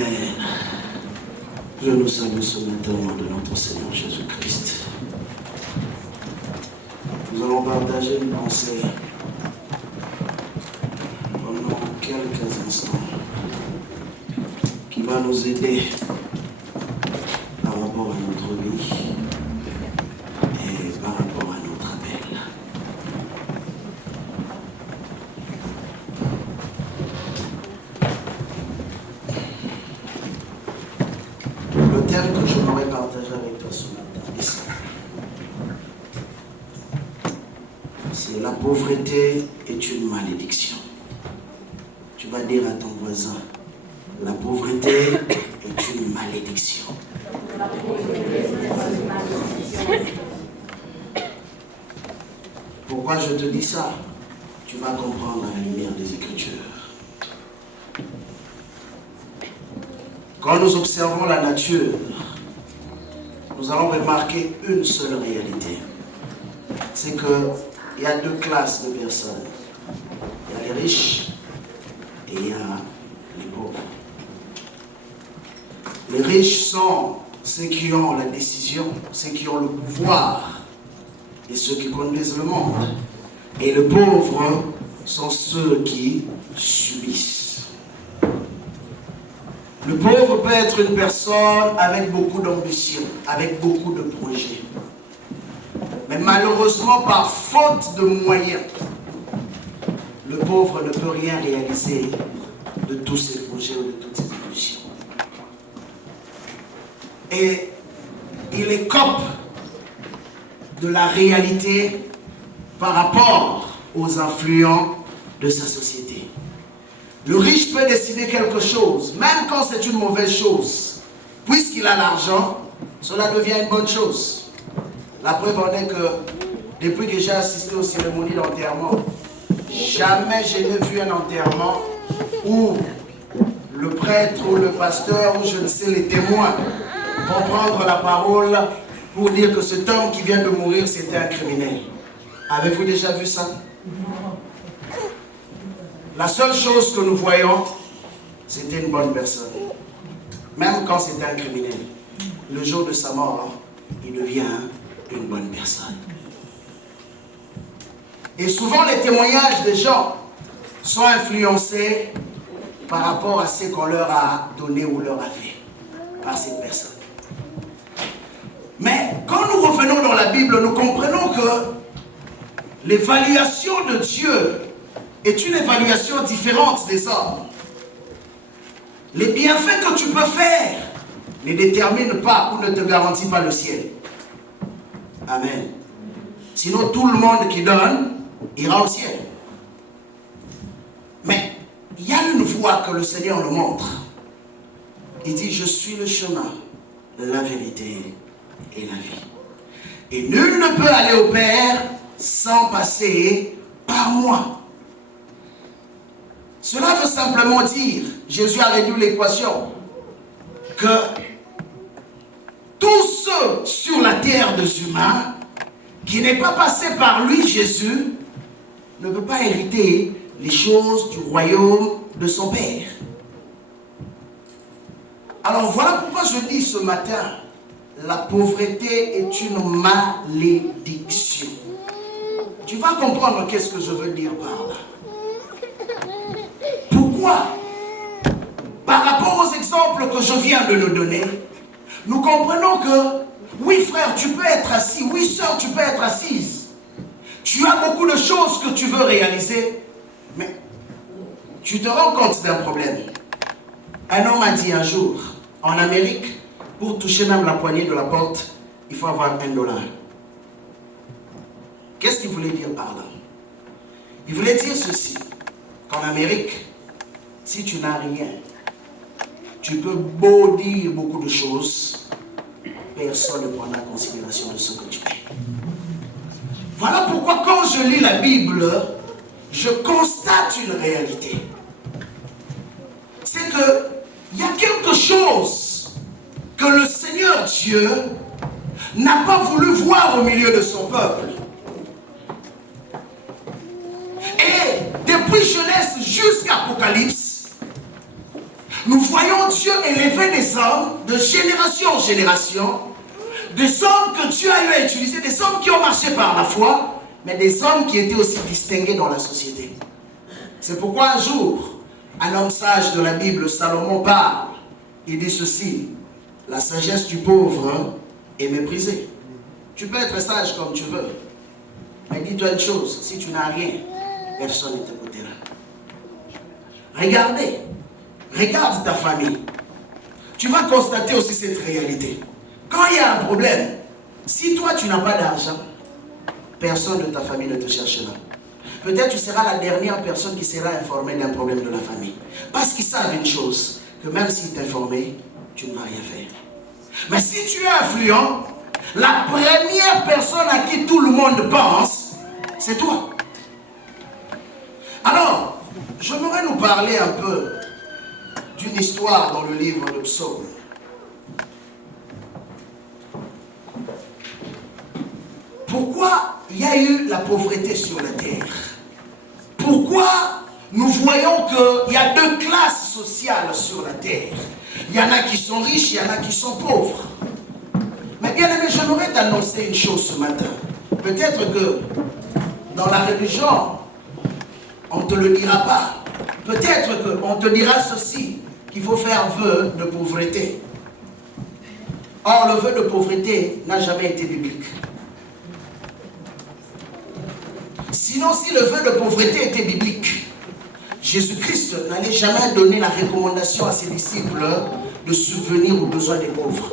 Amen. Je nous salue ce matin au nom de notre Seigneur Jésus-Christ. Nous allons partager une pensée pendant quelques instants qui va nous aider par rapport à notre vie et par rapport à notre appel. Le thème que j'aimerais partager avec toi ce matin est simple. C'est la pauvreté est une malédiction. Tu vas dire à ton voisin, la pauvreté est une malédiction. Pourquoi je te dis ça? Tu vas comprendre à la lumière des Écritures. Quand nous observons la nature, nous allons remarquer une seule réalité. C'est qu'il y a deux classes de personnes. Il y a les riches et il y a les pauvres. Les riches sont ceux qui ont la décision, ceux qui ont le pouvoir et ceux qui conduisent le monde. Et les pauvres sont ceux qui subissent. Le pauvre peut être une personne avec beaucoup d'ambition, avec beaucoup de projets. Mais malheureusement, par faute de moyens, le pauvre ne peut rien réaliser de tous ses projets ou de toutes ses ambitions. Et il écope de la réalité par rapport aux influents de sa société. Le riche peut décider quelque chose, même quand c'est une mauvaise chose. Puisqu'il a l'argent, cela devient une bonne chose. La preuve en est que, depuis que j'ai assisté aux cérémonies d'enterrement, jamais je n'ai vu un enterrement où le prêtre ou le pasteur ou je ne sais les témoins vont prendre la parole pour dire que cet homme qui vient de mourir, c'était un criminel. Avez-vous déjà vu ça? La seule chose que nous voyons, c'était une bonne personne. Même quand c'était un criminel. Le jour de sa mort, il devient une bonne personne. Et souvent, les témoignages des gens sont influencés par rapport à ce qu'on leur a donné ou leur a fait par cette personne. Mais quand nous revenons dans la Bible, nous comprenons que l'évaluation de Dieu est une évaluation différente des hommes. Les bienfaits que tu peux faire ne déterminent pas ou ne te garantissent pas le ciel. Amen. Sinon, tout le monde qui donne ira au ciel. Mais il y a une voie que le Seigneur nous montre. Il dit, je suis le chemin, la vérité et la vie. Et nul ne peut aller au Père sans passer par moi. Cela veut simplement dire, Jésus a réduit l'équation, que tous ceux sur la terre des humains qui n'est pas passé par lui, Jésus, ne peut pas hériter les choses du royaume de son Père. Alors voilà pourquoi je dis ce matin, la pauvreté est une malédiction. Tu vas comprendre qu'est-ce que je veux dire par là. Pourquoi? Par rapport aux exemples que je viens de nous donner, nous comprenons que, oui frère, tu peux être assis, oui sœur, tu peux être assise. Tu as beaucoup de choses que tu veux réaliser, mais tu te rends compte d'un problème. Un homme a dit un jour, en Amérique, pour toucher même la poignée de la porte, il faut avoir $1. Qu'est-ce qu'il voulait dire par là? Il voulait dire ceci, qu'en Amérique, si tu n'as rien, tu peux beau dire beaucoup de choses, personne ne prendra considération de ce que tu es. Voilà pourquoi quand je lis la Bible, je constate une réalité. C'est qu'il y a quelque chose que le Seigneur Dieu n'a pas voulu voir au milieu de son peuple. Et depuis Genèse jusqu'à Apocalypse, Nous voyons Dieu élever des hommes de génération en génération, des hommes que Dieu a eu à utiliser, des hommes qui ont marché par la foi, mais des hommes qui étaient aussi distingués dans la société. C'est pourquoi un jour, un homme sage de la Bible, Salomon, parle. Il dit ceci: la sagesse du pauvre est méprisée. Tu peux être sage comme tu veux, mais dis-toi une chose, si tu n'as rien, personne ne t'écoutera. Regarde ta famille. Tu vas constater aussi cette réalité. Quand il y a un problème, si toi tu n'as pas d'argent, personne de ta famille ne te cherchera. Peut-être tu seras la dernière personne qui sera informée d'un problème de la famille. Parce qu'ils savent une chose, que même s'ils t'informent, tu ne vas rien faire. Mais si tu es influent, la première personne à qui tout le monde pense, c'est toi. Alors, j'aimerais nous parler un peu d'une histoire dans le livre de Psaumes. Pourquoi il y a eu la pauvreté sur la terre? Pourquoi nous voyons qu'il y a deux classes sociales sur la terre? Il y en a qui sont riches, il y en a qui sont pauvres. Mais bien aimé, j'aimerais t'annoncer une chose ce matin. Peut-être que dans la religion, on ne te le dira pas. Peut-être qu'on te dira ceci, qu'il faut faire vœu de pauvreté. Or, le vœu de pauvreté n'a jamais été biblique. Sinon, si le vœu de pauvreté était biblique, Jésus-Christ n'allait jamais donner la recommandation à ses disciples de subvenir aux besoins des pauvres.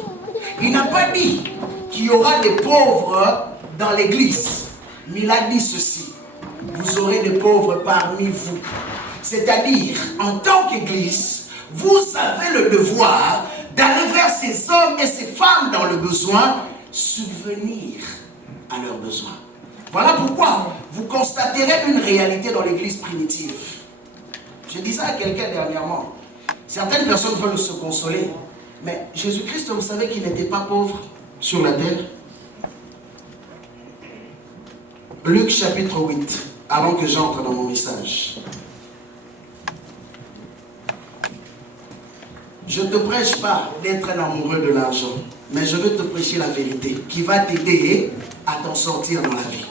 Il n'a pas dit qu'il y aura des pauvres dans l'église, mais il a dit ceci: vous aurez des pauvres parmi vous. C'est-à-dire, en tant qu'église, vous avez le devoir d'aller vers ces hommes et ces femmes dans le besoin, subvenir à leurs besoins. Voilà pourquoi vous constaterez une réalité dans l'église primitive. Je disais à quelqu'un dernièrement, certaines personnes veulent se consoler, mais Jésus-Christ, vous savez qu'il n'était pas pauvre sur la terre. Luc chapitre 8, avant que j'entre dans mon message. Je ne te prêche pas d'être un amoureux de l'argent, mais je veux te prêcher la vérité qui va t'aider à t'en sortir dans la vie.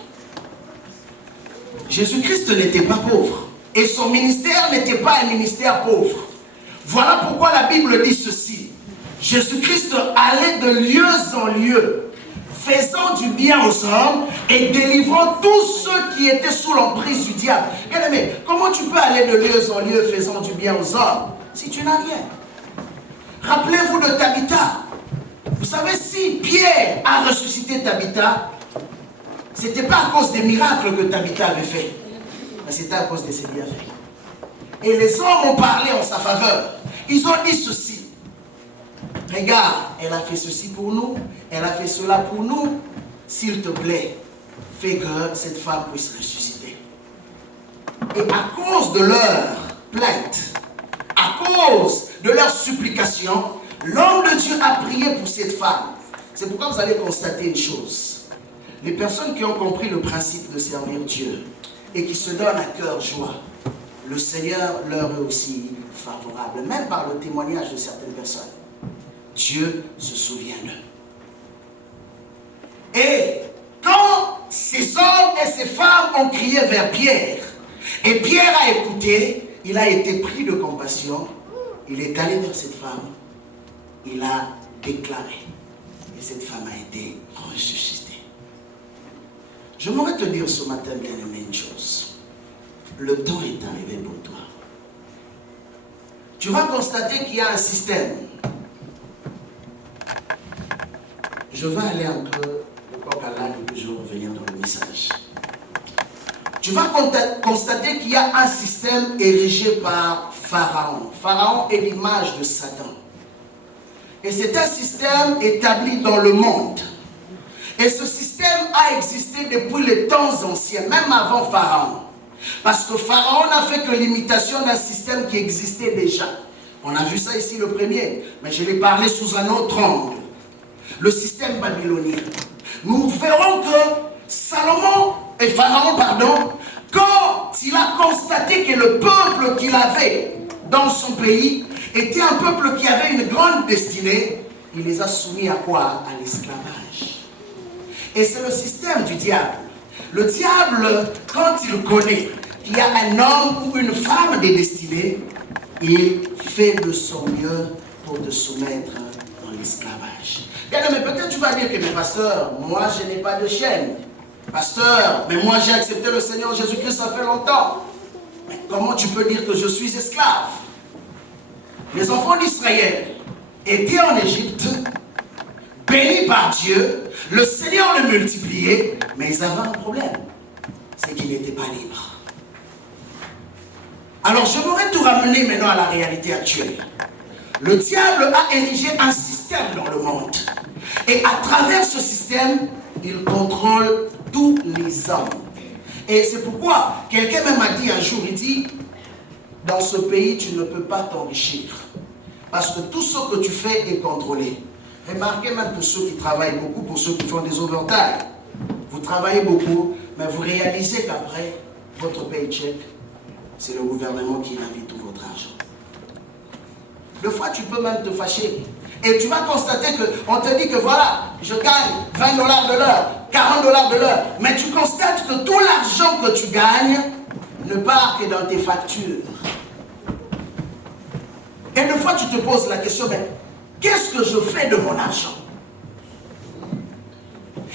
Jésus-Christ n'était pas pauvre et son ministère n'était pas un ministère pauvre. Voilà pourquoi la Bible dit ceci: Jésus-Christ allait de lieu en lieu, faisant du bien aux hommes et délivrant tous ceux qui étaient sous l'emprise du diable. Bien-aimé, comment tu peux aller de lieu en lieu faisant du bien aux hommes si tu n'as rien? Rappelez-vous de Tabitha. Vous savez, si Pierre a ressuscité Tabitha, ce n'était pas à cause des miracles que Tabitha avait fait, mais c'était à cause de ses bienfaits. Et les hommes ont parlé en sa faveur. Ils ont dit ceci: regarde, elle a fait ceci pour nous, elle a fait cela pour nous. S'il te plaît, fais que cette femme puisse ressusciter. Et à cause de leur plainte, à cause de leur supplication, l'homme de Dieu a prié pour cette femme. C'est pourquoi vous allez constater une chose. Les personnes qui ont compris le principe de servir Dieu et qui se donnent à cœur joie, le Seigneur leur est aussi favorable, même par le témoignage de certaines personnes. Dieu se souvient d'eux. Et quand ces hommes et ces femmes ont crié vers Pierre, et Pierre a écouté, il a été pris de compassion, il est allé vers cette femme, il a déclaré, et cette femme a été ressuscitée. J'aimerais te dire ce matin, bien-aimé, une chose. Le temps est arrivé pour toi. Tu vas constater qu'il y a un système. Je vais aller un peu au coq à l'âne et puis je vais revenir dans le message. Tu vas constater qu'il y a un système érigé par Pharaon. Pharaon est l'image de Satan. Et c'est un système établi dans le monde. Et ce système a existé depuis les temps anciens, même avant Pharaon. Parce que Pharaon n'a fait que l'imitation d'un système qui existait déjà. On a vu ça ici le premier, mais je l'ai parlé sous un autre angle. Le système babylonien. Nous verrons que Pharaon, quand il a constaté que le peuple qu'il avait dans son pays était un peuple qui avait une grande destinée. Il les a soumis à quoi? À l'esclavage. Et c'est le système du diable. Le diable, quand il connaît qu'il y a un homme ou une femme dédestinée, il fait de son mieux pour te soumettre dans l'esclavage. Bien, mais peut-être tu vas dire que, mais pasteur, moi je n'ai pas de chaîne. Pasteur, mais moi j'ai accepté le Seigneur Jésus-Christ, ça fait longtemps. Mais comment tu peux dire que je suis esclave? Les enfants d'Israël étaient en Égypte, bénis par Dieu, le Seigneur le multipliait, mais ils avaient un problème, c'est qu'ils n'étaient pas libres. Alors je voudrais te ramener maintenant à la réalité actuelle. Le diable a érigé un système dans le monde. Et à travers ce système, il contrôle tous les hommes. Et c'est pourquoi quelqu'un même m'a dit un jour, il dit, dans ce pays, tu ne peux pas t'enrichir. Parce que tout ce que tu fais est contrôlé. Remarquez même pour ceux qui travaillent beaucoup, pour ceux qui font des overtime. Vous travaillez beaucoup, mais vous réalisez qu'après, votre paycheck, c'est le gouvernement qui invite tout votre argent. Des fois, tu peux même te fâcher. Et tu vas constater qu'on te dit que voilà, je gagne $20 de l'heure, $40 de l'heure. Mais tu constates que tout l'argent que tu gagnes ne part que dans tes factures. Et des fois, tu te poses la question, mais qu'est-ce que je fais de mon argent?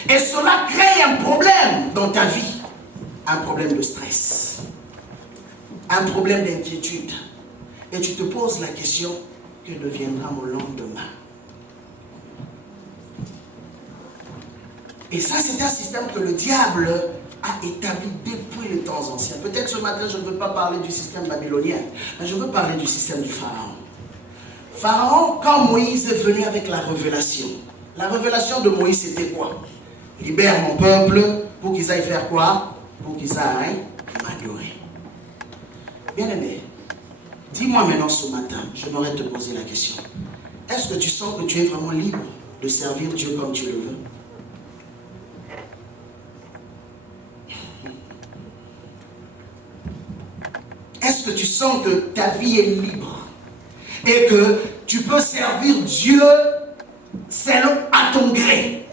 Et cela crée un problème dans ta vie. Un problème de stress. Un problème d'inquiétude. Et tu te poses la question, que deviendra mon lendemain? Et ça, c'est un système que le diable a établi depuis les temps anciens. Peut-être ce matin, je ne veux pas parler du système babylonien, mais je veux parler du système du Pharaon. Pharaon, quand Moïse est venu avec la révélation de Moïse, c'était quoi? Libère mon peuple pour qu'ils aillent faire quoi? Pour qu'ils aillent m'adorer. Bien-aimé, dis-moi maintenant ce matin, je m'aurais te poser la question. Est-ce que tu sens que tu es vraiment libre de servir Dieu comme tu le veux? Est-ce que tu sens que ta vie est libre et que tu peux servir Dieu selon à ton gré?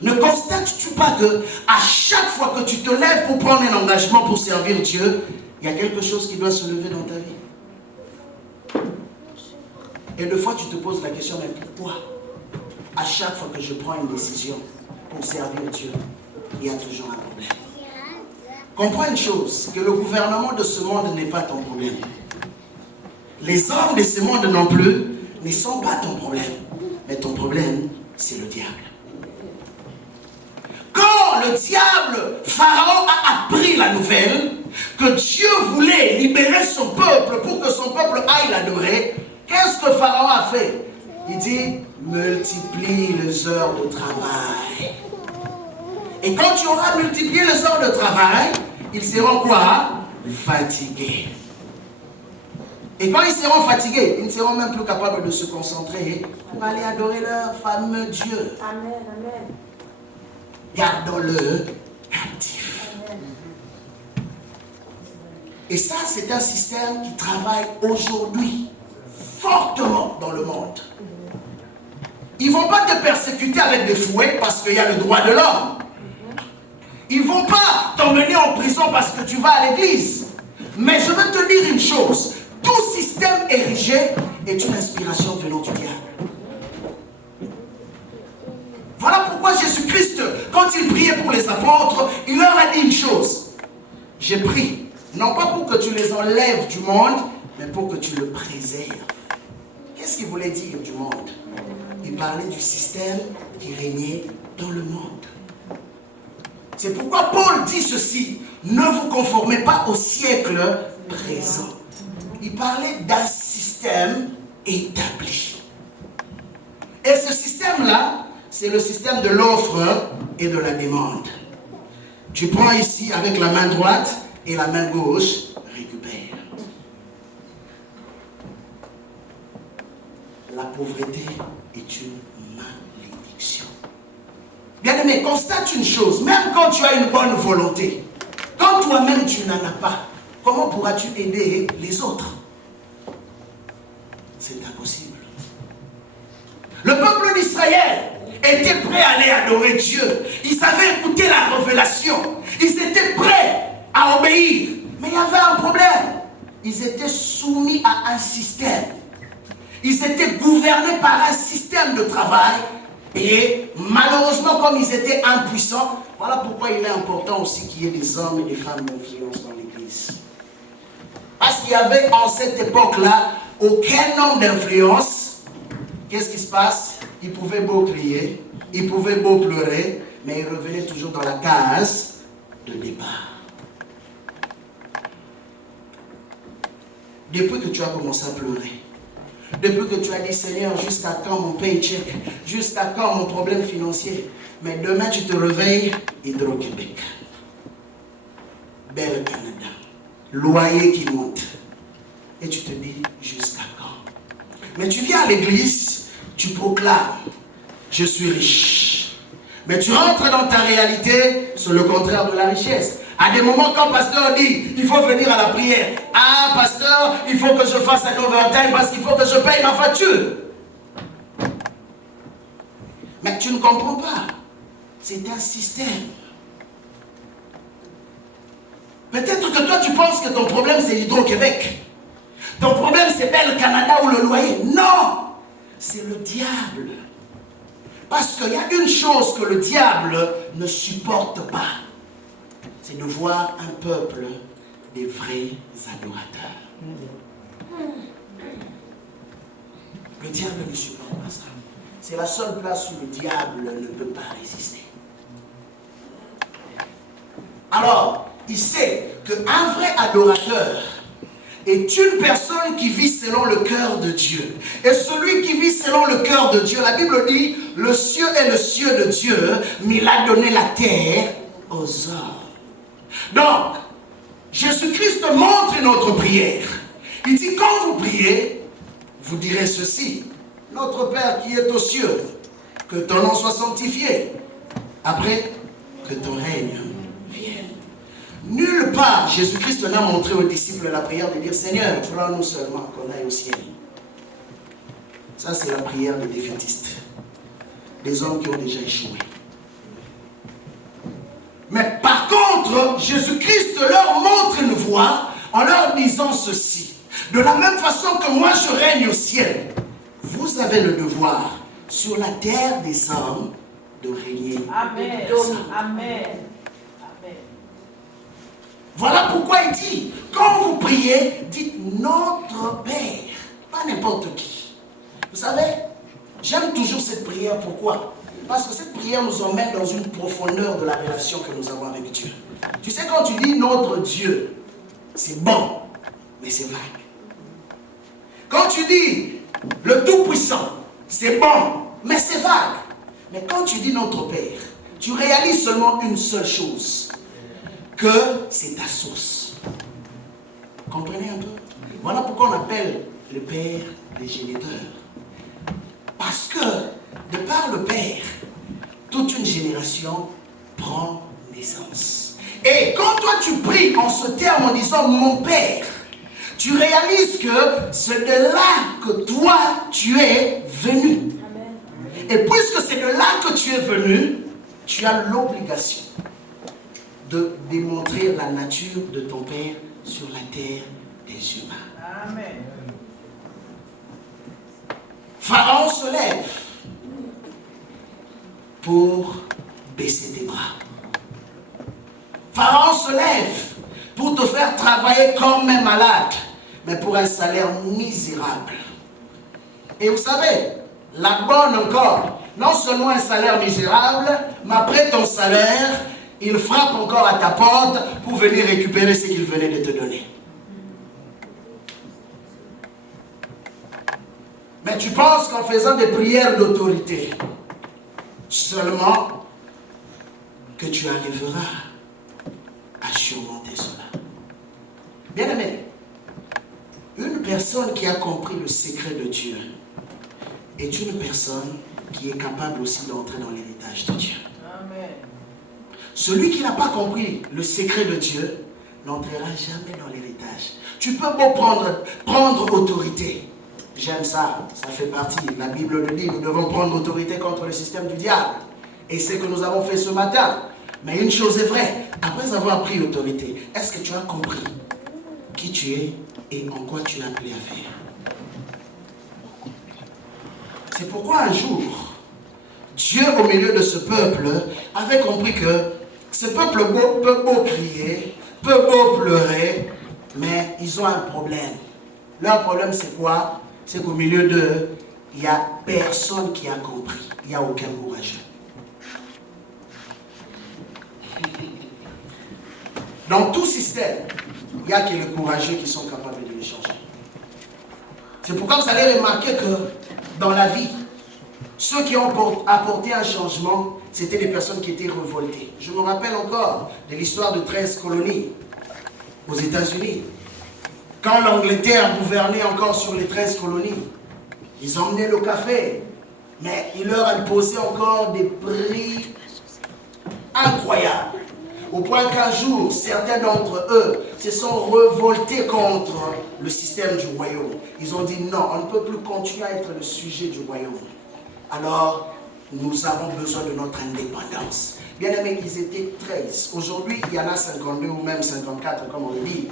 Ne constates-tu pas que à chaque fois que tu te lèves pour prendre un engagement pour servir Dieu, il y a quelque chose qui doit se lever dans ta vie? Et des fois tu te poses la question, mais pourquoi à chaque fois que je prends une décision pour servir Dieu, il y a toujours un problème? Comprends une chose, que le gouvernement de ce monde n'est pas ton problème. Les hommes de ce monde non plus ne sont pas ton problème. Mais ton problème, c'est le diable. Quand le diable, Pharaon, a appris la nouvelle que Dieu voulait libérer son peuple pour que son peuple aille l'adorer, qu'est-ce que Pharaon a fait? Il dit, multiplie les heures de travail. Et quand tu auras multiplié les heures de travail, ils seront quoi? Fatigués. Et quand ils seront fatigués, ils ne seront même plus capables de se concentrer pour aller adorer leur fameux Dieu. Amen, amen. Gardons-le captif. Amen. Et ça, c'est un système qui travaille aujourd'hui fortement dans le monde. Ils ne vont pas te persécuter avec des fouets parce qu'il y a le droit de l'homme. Ils ne vont pas t'emmener en prison parce que tu vas à l'église. Mais je veux te dire une chose. Tout système érigé est une inspiration venant du diable. Voilà pourquoi Jésus-Christ, quand il priait pour les apôtres, il leur a dit une chose. J'ai prié, non pas pour que tu les enlèves du monde, mais pour que tu le préserves. Qu'est-ce qu'il voulait dire du monde? Il parlait du système qui régnait dans le monde. C'est pourquoi Paul dit ceci, ne vous conformez pas au siècle présent. Il parlait d'un système établi. Et ce système-là, c'est le système de l'offre et de la demande. Tu prends ici avec la main droite et la main gauche, récupère. La pauvreté est une malédiction. Bien-aimé, constate une chose, même quand tu as une bonne volonté, quand toi-même tu n'en as pas, comment pourras-tu aider les autres? possible. Le peuple d'Israël était prêt à aller adorer Dieu. Ils avaient écouté la révélation. Ils étaient prêts à obéir. Mais il y avait un problème. Ils étaient soumis à un système. Ils étaient gouvernés par un système de travail. Et malheureusement, comme ils étaient impuissants, voilà pourquoi il est important aussi qu'il y ait des hommes et des femmes d'influence dans l'Église. Parce qu'il y avait en cette époque-là aucun homme d'influence. Qu'est-ce qui se passe? Il pouvait beau crier, il pouvait beau pleurer, mais il revenait toujours dans la case de départ. Depuis que tu as commencé à pleurer, depuis que tu as dit, Seigneur, jusqu'à quand mon paycheck, jusqu'à quand mon problème financier, mais demain tu te réveilles, Hydro-Québec, Bel Canada, loyer qui monte, et tu te dis, jusqu'à quand? Mais tu viens à l'église, tu proclames, je suis riche. Mais tu rentres dans ta réalité, c'est le contraire de la richesse. À des moments, quand le pasteur dit, il faut venir à la prière. Ah, pasteur, il faut que je fasse un overtime parce qu'il faut que je paye ma facture. Mais tu ne comprends pas. C'est un système. Peut-être que toi, tu penses que ton problème, c'est Hydro-Québec. Ton problème, c'est Bel Canada ou le loyer. Non! C'est le diable. Parce qu'il y a une chose que le diable ne supporte pas. C'est de voir un peuple des vrais adorateurs. Le diable ne supporte pas ça. C'est la seule place où le diable ne peut pas résister. Alors, il sait qu'un vrai adorateur est une personne qui vit selon le cœur de Dieu. Et celui qui vit selon le cœur de Dieu, la Bible dit, le ciel est le ciel de Dieu, mais il a donné la terre aux hommes. Donc, Jésus-Christ montre notre prière. Il dit, quand vous priez, vous direz ceci, notre Père qui est aux cieux, que ton nom soit sanctifié. Après, que ton règne vienne. Nulle part, Jésus-Christ n'a montré aux disciples la prière de dire, Seigneur, prends-nous seulement qu'on aille au ciel. Ça, c'est la prière des défaitistes. Des hommes qui ont déjà échoué. Mais par contre, Jésus-Christ leur montre une voie en leur disant ceci. De la même façon que moi je règne au ciel, vous avez le devoir sur la terre des hommes de régner. Amen. Amen. Voilà pourquoi il dit, quand vous priez, dites notre Père, pas n'importe qui. Vous savez, j'aime toujours cette prière, pourquoi? Parce que cette prière nous emmène dans une profondeur de la relation que nous avons avec Dieu. Tu sais, quand tu dis notre Dieu, c'est bon, mais c'est vague. Quand tu dis le Tout-Puissant, c'est bon, mais c'est vague. Mais quand tu dis notre Père, tu réalises seulement une seule chose, que c'est ta source. Comprenez un peu? Voilà pourquoi on appelle le Père des géniteurs. Parce que, de par le Père, toute une génération prend naissance. Et quand toi tu pries en ce terme en disant mon Père, tu réalises que c'est de là que toi tu es venu. Amen. Et puisque c'est de là que tu es venu, tu as l'obligation de démontrer la nature de ton Père sur la terre des humains. Amen. Pharaon se lève pour baisser tes bras. Pharaon se lève pour te faire travailler comme un malade, mais pour un salaire misérable. Et vous savez, la bonne encore, non seulement un salaire misérable, mais après ton salaire, il frappe encore à ta porte pour venir récupérer ce qu'il venait de te donner. Mais tu penses qu'en faisant des prières d'autorité, seulement que tu arriveras à surmonter cela. Bien aimé, une personne qui a compris le secret de Dieu est une personne qui est capable aussi d'entrer dans l'héritage de Dieu. Amen. Celui qui n'a pas compris le secret de Dieu n'entrera jamais dans l'héritage. Tu peux beau prendre autorité, J'aime ça, ça fait partie. La Bible le dit, nous devons prendre autorité contre le système du diable. Et c'est ce que nous avons fait ce matin. Mais une chose est vraie, après avoir pris autorité, est-ce que tu as compris qui tu es et en quoi tu es appelé à faire? C'est pourquoi un jour, Dieu au milieu de ce peuple avait compris que ce peuple peut beau crier, peut beau pleurer, mais ils ont un problème. Leur problème c'est quoi? C'est qu'au milieu d'eux, il n'y a personne qui a compris. Il n'y a aucun courageux. Dans tout système, il n'y a que les courageux qui sont capables de les changer. C'est pourquoi vous allez remarquer que dans la vie, ceux qui ont apporté un changement, c'était des personnes qui étaient révoltées. Je me rappelle encore de l'histoire de 13 colonies aux États-Unis. Quand l'Angleterre gouvernait encore sur les 13 colonies, ils emmenaient le café, mais ils leur imposaient encore des prix incroyables. Au point qu'un jour, certains d'entre eux se sont révoltés contre le système du royaume. Ils ont dit non, on ne peut plus continuer à être le sujet du royaume. Alors, nous avons besoin de notre indépendance. Bien aimés, ils étaient 13. Aujourd'hui, il y en a 52 ou même 54, comme on le dit.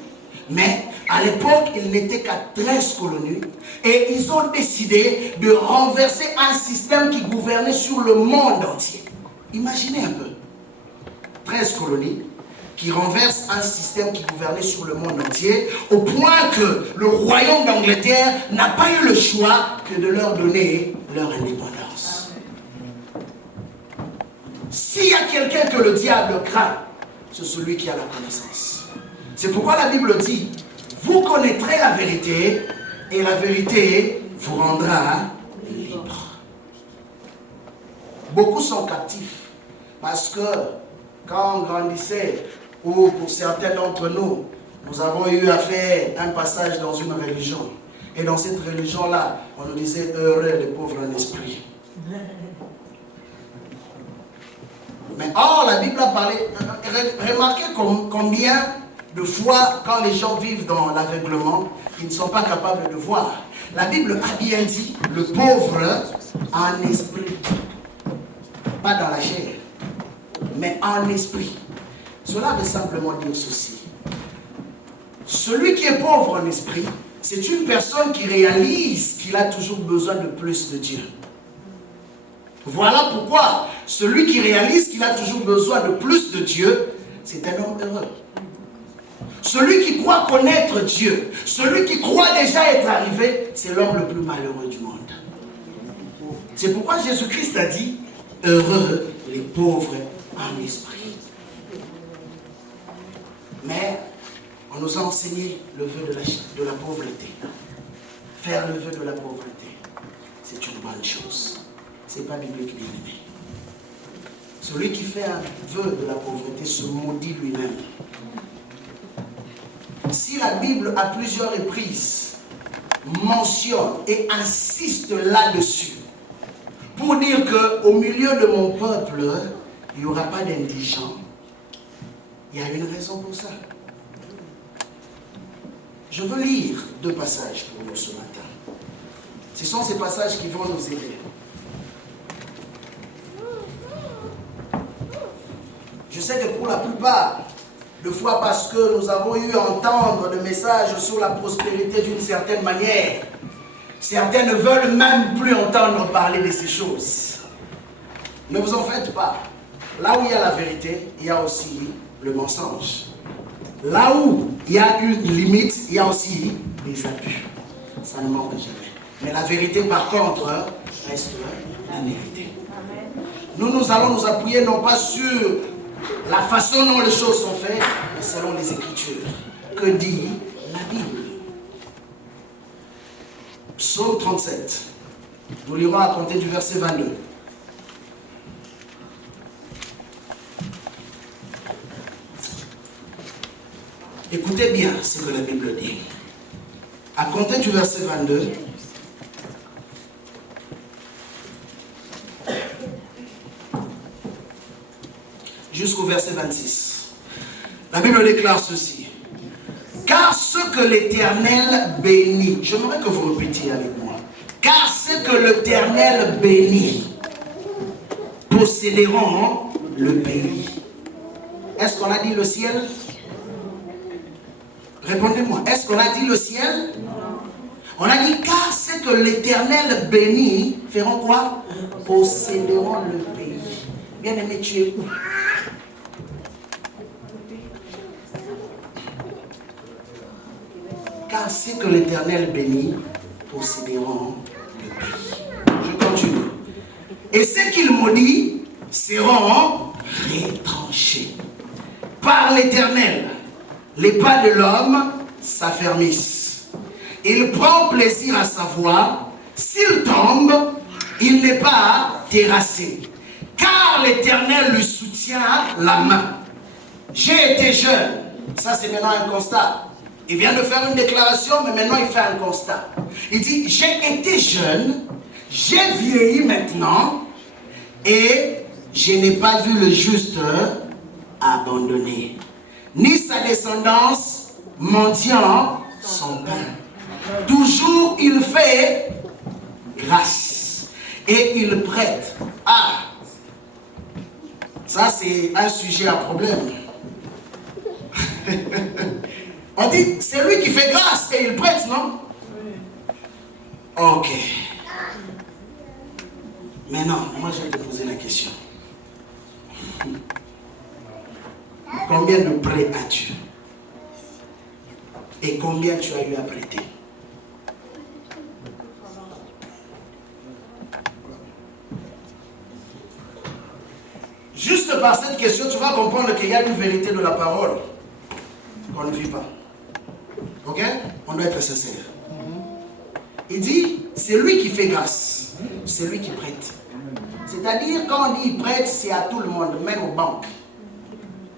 Mais à l'époque, il n'était qu'à 13 colonies. Et ils ont décidé de renverser un système qui gouvernait sur le monde entier. Imaginez un peu. 13 colonies qui renversent un système qui gouvernait sur le monde entier, au point que le royaume d'Angleterre n'a pas eu le choix que de leur donner leur indépendance. S'il y a quelqu'un que le diable craint, c'est celui qui a la connaissance. C'est pourquoi la Bible dit, vous connaîtrez la vérité et la vérité vous rendra libre. Beaucoup sont captifs parce que quand on grandissait, ou pour certains d'entre nous, nous avons eu à faire un passage dans une religion. Et dans cette religion-là, on nous disait heureux les pauvres en esprit. Mais or, la Bible a parlé, remarquez combien de fois, quand les gens vivent dans l'aveuglement, ils ne sont pas capables de voir. La Bible a bien dit, le pauvre en esprit, pas dans la chair, mais en esprit. Cela veut simplement dire ceci. Celui qui est pauvre en esprit, c'est une personne qui réalise qu'il a toujours besoin de plus de Dieu. Voilà pourquoi celui qui réalise qu'il a toujours besoin de plus de Dieu, c'est un homme heureux. Celui qui croit connaître Dieu, celui qui croit déjà être arrivé, c'est l'homme le plus malheureux du monde. C'est pourquoi Jésus-Christ a dit, heureux les pauvres en esprit. Mais on nous a enseigné le vœu de la pauvreté. Faire le vœu de la pauvreté, c'est une bonne chose. Ce n'est pas biblique, bien aimé. Celui qui fait un vœu de la pauvreté se maudit lui-même. Si la Bible à plusieurs reprises mentionne et insiste là-dessus, pour dire qu'au milieu de mon peuple, il n'y aura pas d'indigents, il y a une raison pour ça. Je veux lire 2 passages pour nous ce matin. Ce sont ces passages qui vont nous aider. Je sais que pour la plupart, de fois parce que nous avons eu à entendre des messages sur la prospérité d'une certaine manière, certains ne veulent même plus entendre parler de ces choses. Ne vous en faites pas. Là où il y a la vérité, il y a aussi le mensonge. Là où il y a une limite, il y a aussi des abus. Ça ne manque jamais. Mais la vérité, par contre, reste la vérité. Nous allons nous appuyer non pas sur la façon dont les choses sont faites, mais selon les Écritures. Que dit la Bible? Psaume 37. Nous lirons à compter du verset 22. Écoutez bien ce que la Bible dit. À compter du verset 22, jusqu'au verset 26. La Bible déclare ceci. Car ce que l'Éternel bénit, j'aimerais que vous répétiez avec moi. que l'Éternel bénit posséderont le pays. Est-ce qu'on a dit le ciel? Répondez-moi, est-ce qu'on a dit le ciel? On a dit car c'est que l'Éternel bénit, feront quoi? Posséderont le pays. Bien aimé, tu es où? Car c'est que l'Éternel bénit, posséderont le pays. Je continue. Et ce qu'il maudit seront retranchés. Par l'Éternel, les pas de l'homme s'affermissent. Il prend plaisir à savoir, s'il tombe, il n'est pas terrassé. Car l'Éternel lui soutient la main. J'ai été jeune. Ça, c'est maintenant un constat. Il vient de faire une déclaration, mais maintenant il fait un constat. Il dit, j'ai été jeune, j'ai vieilli maintenant, et je n'ai pas vu le juste abandonné, ni sa descendance mendiant son pain. Toujours il fait grâce et il prête. Ah, ça c'est un sujet à problème. On dit, c'est lui qui fait grâce et il prête, non? Ok. Maintenant, moi je vais te poser la question. Combien de prêts as-tu? Et combien tu as eu à prêter? Juste par cette question, tu vas comprendre qu'il y a une vérité de la parole qu'on ne vit pas. Ok? On doit être sincère. Il dit, c'est lui qui fait grâce, c'est lui qui prête. C'est-à-dire, quand on dit prête, c'est à tout le monde, même aux banques.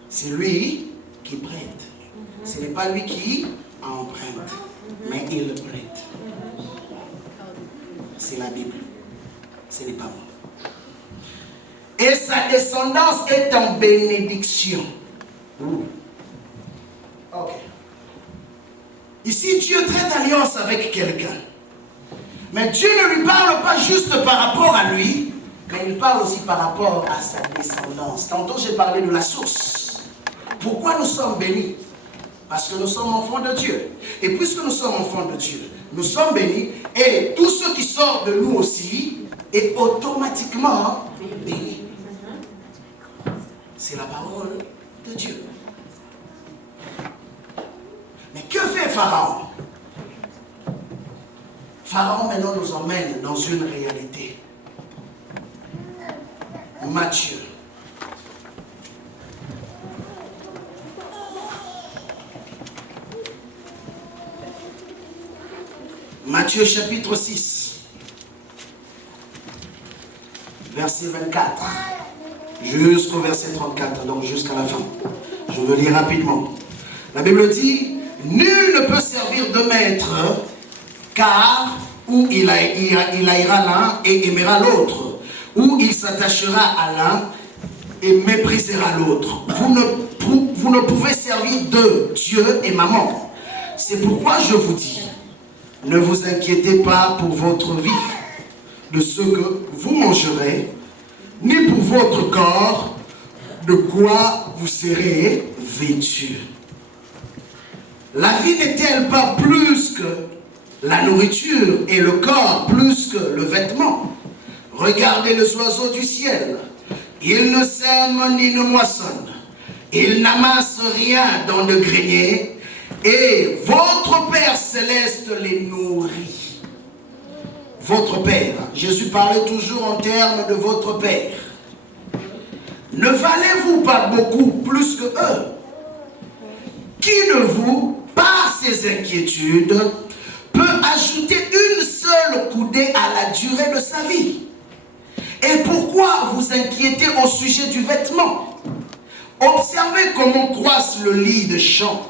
C'est lui qui prête. Ce n'est pas lui qui emprunte, mais il prête. C'est la Bible. Ce n'est pas moi. Et sa descendance est en bénédiction. Ok. Ici, Dieu traite alliance avec quelqu'un. Mais Dieu ne lui parle pas juste par rapport à lui, mais il parle aussi par rapport à sa descendance. Tantôt, j'ai parlé de la source. Pourquoi nous sommes bénis? Parce que nous sommes enfants de Dieu. Et puisque nous sommes enfants de Dieu, nous sommes bénis. Et tout ce qui sort de nous aussi est automatiquement béni. C'est la parole de Dieu. Mais que fait Pharaon? Pharaon maintenant nous emmène dans une réalité. Matthieu. Matthieu chapitre 6, verset 24, jusqu'au verset 34, donc jusqu'à la fin. Je veux lire rapidement. La Bible dit, nul ne peut servir de maître, car ou il haïra l'un et aimera l'autre, ou il s'attachera à l'un et méprisera l'autre. Vous ne pouvez servir de Dieu et maman. C'est pourquoi je vous dis, ne vous inquiétez pas pour votre vie, de ce que vous mangerez, ni pour votre corps, de quoi vous serez vêtus. La vie n'est-elle pas plus que la nourriture et le corps plus que le vêtement? Regardez les oiseaux du ciel. Ils ne sèment ni ne moissonnent. Ils n'amassent rien dans de greniers. Et votre Père Céleste les nourrit. Votre Père. Jésus parlait toujours en termes de votre Père. Ne valez-vous pas beaucoup plus que eux? Qui de vous, par ses inquiétudes, peut ajouter une seule coudée à la durée de sa vie? Et pourquoi vous inquiétez au sujet du vêtement? Observez comment croissent le lit de champ.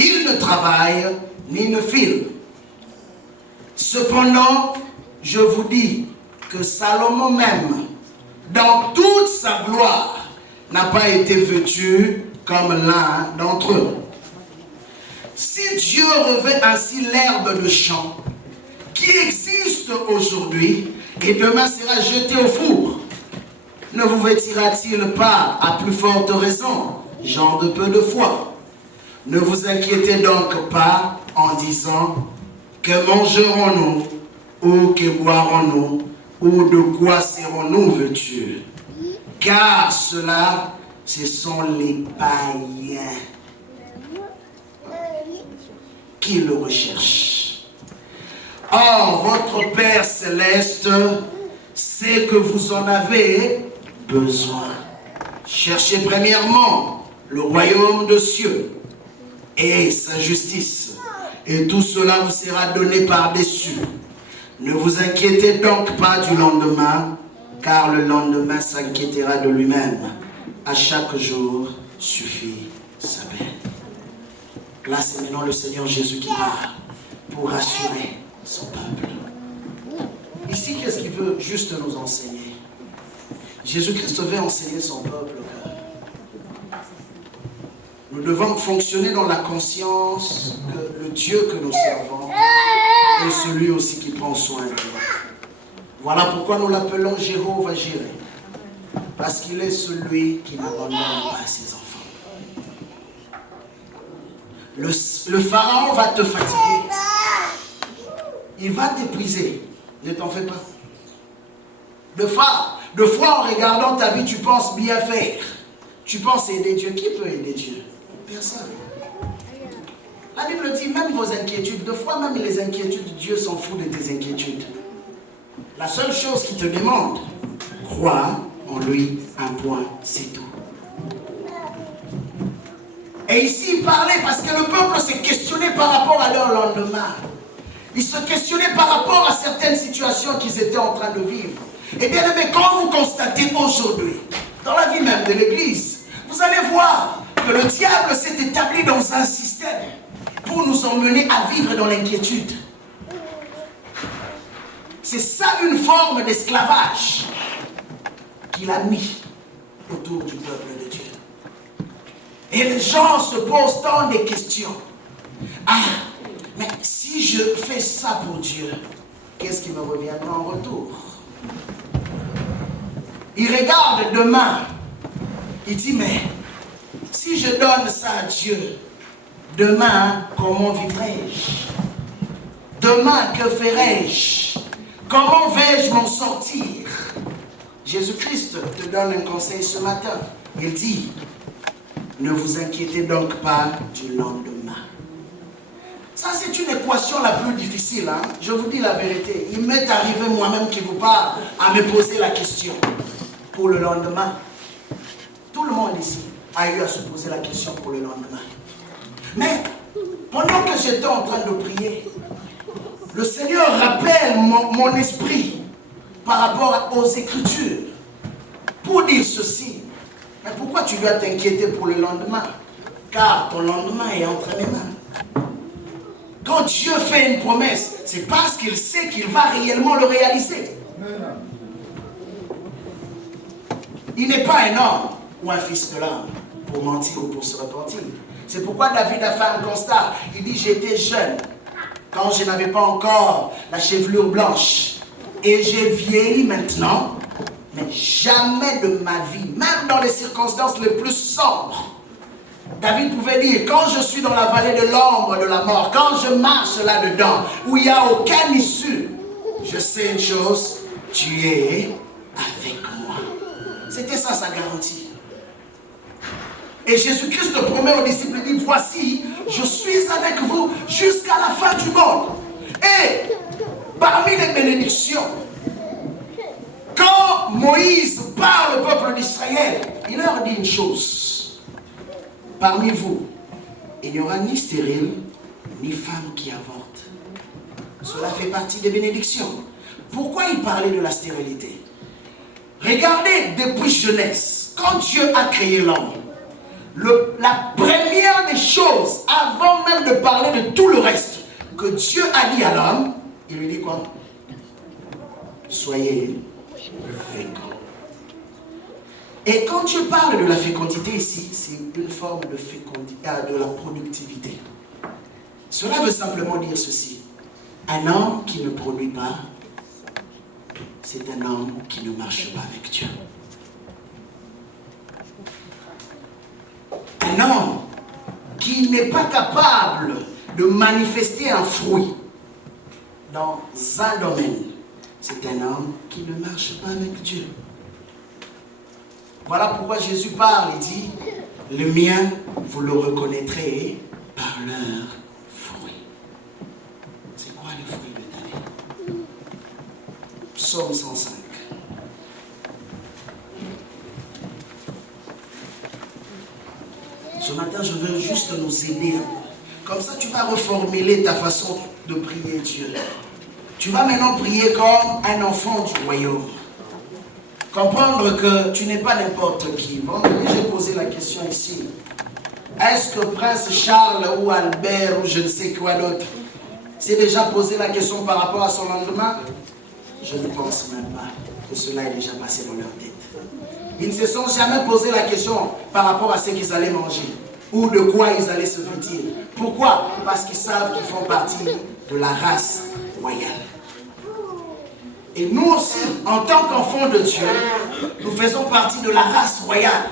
Il ne travaille ni ne file. Cependant, je vous dis que Salomon même, dans toute sa gloire, n'a pas été vêtu comme l'un d'entre eux. Si Dieu revêt ainsi l'herbe de champ, qui existe aujourd'hui et demain sera jeté au four. Ne vous vêtira-t-il pas à plus forte raison, gens de peu de foi? Ne vous inquiétez donc pas en disant que mangerons-nous ou que boirons-nous ou de quoi serons-nous vêtus? Car cela, ce sont les païens qui le recherchent. Or, votre Père Céleste sait que vous en avez besoin. Cherchez premièrement le royaume de cieux et sa justice, et tout cela vous sera donné par-dessus. Ne vous inquiétez donc pas du lendemain, car le lendemain s'inquiétera de lui-même. À chaque jour suffit sa peine. Là, c'est maintenant le Seigneur Jésus qui parle pour rassurer son peuple. Ici, qu'est-ce qu'il veut juste nous enseigner? Jésus-Christ veut enseigner son peuple que nous devons fonctionner dans la conscience que le Dieu que nous servons est celui aussi qui prend soin de nous. Voilà pourquoi nous l'appelons Jéhovah Jireh. Parce qu'il est celui qui n'abandonne pas ses enfants. Le pharaon va te fatiguer. Il va t'épuiser. Ne t'en fais pas. De fois, en regardant ta vie, tu penses bien faire. Tu penses aider Dieu. Qui peut aider Dieu? Personne. La Bible dit, même vos inquiétudes, de fois même les inquiétudes, Dieu s'en fout de tes inquiétudes. La seule chose qu'il te demande, crois en lui, un point, c'est tout. Et ici, il parlait parce que le peuple s'est questionné par rapport à leur lendemain. Ils se questionnaient par rapport à certaines situations qu'ils étaient en train de vivre. Et bien aimé, quand vous constatez aujourd'hui, dans la vie même de l'Église, vous allez voir que le diable s'est établi dans un système pour nous emmener à vivre dans l'inquiétude. C'est ça une forme d'esclavage qu'il a mis autour du peuple de Dieu. Et les gens se posent tant de questions. Ah, mais si je fais ça pour Dieu, qu'est-ce qui me reviendra en retour? Il regarde demain. Il dit, mais si je donne ça à Dieu, demain, comment vivrai-je? Demain, que ferai-je? Comment vais-je m'en sortir? Jésus-Christ te donne un conseil ce matin. Il dit, ne vous inquiétez donc pas du lendemain. Ça, c'est une équation la plus difficile. Hein? Je vous dis la vérité. Il m'est arrivé moi-même qui vous parle à me poser la question pour le lendemain. Tout le monde ici a eu à se poser la question pour le lendemain. Mais pendant que j'étais en train de prier, le Seigneur rappelle mon esprit par rapport aux Écritures pour dire ceci. Mais pourquoi tu dois t'inquiéter pour le lendemain? Car ton lendemain est entre mes mains. Quand Dieu fait une promesse, c'est parce qu'il sait qu'il va réellement le réaliser. Il n'est pas un homme ou un fils de l'homme pour mentir ou pour se repentir. C'est pourquoi David a fait un constat. Il dit, j'étais jeune quand je n'avais pas encore la chevelure blanche. Et j'ai vieilli maintenant. Mais jamais de ma vie, même dans les circonstances les plus sombres, David pouvait dire, quand je suis dans la vallée de l'ombre de la mort, quand je marche là-dedans, où il n'y a aucune issue, je sais une chose, tu es avec moi. C'était ça sa garantie. Et Jésus-Christ promet aux disciples, il dit, voici, je suis avec vous jusqu'à la fin du monde. Et parmi les bénédictions, quand Moïse parle au peuple d'Israël, il leur dit une chose. Parmi vous, il n'y aura ni stérile, ni femme qui avorte. Cela fait partie des bénédictions. Pourquoi il parlait de la stérilité? Regardez depuis jeunesse, quand Dieu a créé l'homme, la première des choses, avant même de parler de tout le reste, que Dieu a dit à l'homme, il lui dit quoi? Soyez fécond. Et quand Dieu parle de la fécondité ici, c'est une forme de fécondité, de la productivité. Cela veut simplement dire ceci. Un homme qui ne produit pas, c'est un homme qui ne marche pas avec Dieu. Un homme qui n'est pas capable de manifester un fruit dans un domaine, c'est un homme qui ne marche pas avec Dieu. Voilà pourquoi Jésus parle et dit, le mien, vous le reconnaîtrez par leurs fruits. C'est quoi les fruits de ta vie? Psaume 105. Ce matin, je veux juste nous aider. Comme ça, tu vas reformuler ta façon de prier Dieu. Tu vas maintenant prier comme un enfant du royaume. Comprendre que tu n'es pas n'importe qui. Vendredi, j'ai posé la question ici. Est-ce que Prince Charles ou Albert ou je ne sais quoi d'autre s'est déjà posé la question par rapport à son lendemain? Je ne pense même pas que cela est déjà passé dans leur tête. Ils ne se sont jamais posé la question par rapport à ce qu'ils allaient manger ou de quoi ils allaient se vêtir. Pourquoi? Parce qu'ils savent qu'ils font partie de la race royale. Et nous aussi, en tant qu'enfants de Dieu, nous faisons partie de la race royale.